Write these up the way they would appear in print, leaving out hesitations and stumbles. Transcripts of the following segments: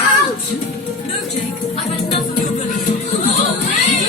Ouch! No, Jake, I've had enough of your bullying. Oh, hey!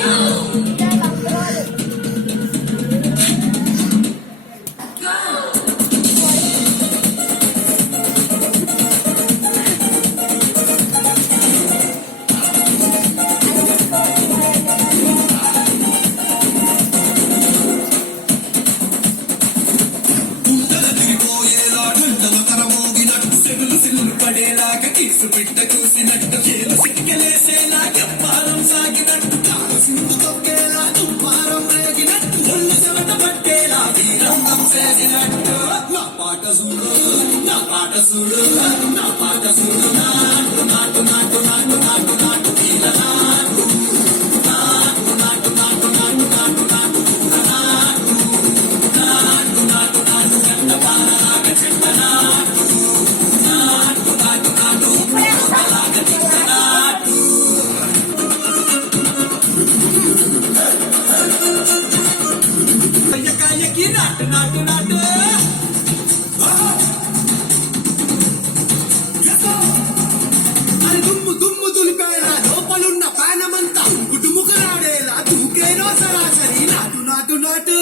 బిడ్డ చూసినట్టు ఏలు సిటికెలేసేలా ఎప్పారం సాగినట్టు కాలసిందు తొక్కేలా తుమ్మారం రేగినట్టు ఒళ్ళు చెమట పట్టేలా వీరంగం చేసినట్టు నా పాట చూడు నా పాట చూడు నా పాట చూడు నాటు నాటు నాటు నాటు నాటు నాటు వీర నాటు నాటు నాటు నాటు నాటు నాటు నాటు నాటు నాటు నాటు నాటు గంట పాలలాగ చెట్ట నాటు నాటు నాటు నాటు లాగ చెట్ట నాటు కాయకి నాటు నాటు నాటు అది దుమ్ము దుమ్ము దులిపేలా లోపలున్న పానమంతా కుటుముకు రాడేలా దూకేనో సరాసరి నాటు నాటు నాటు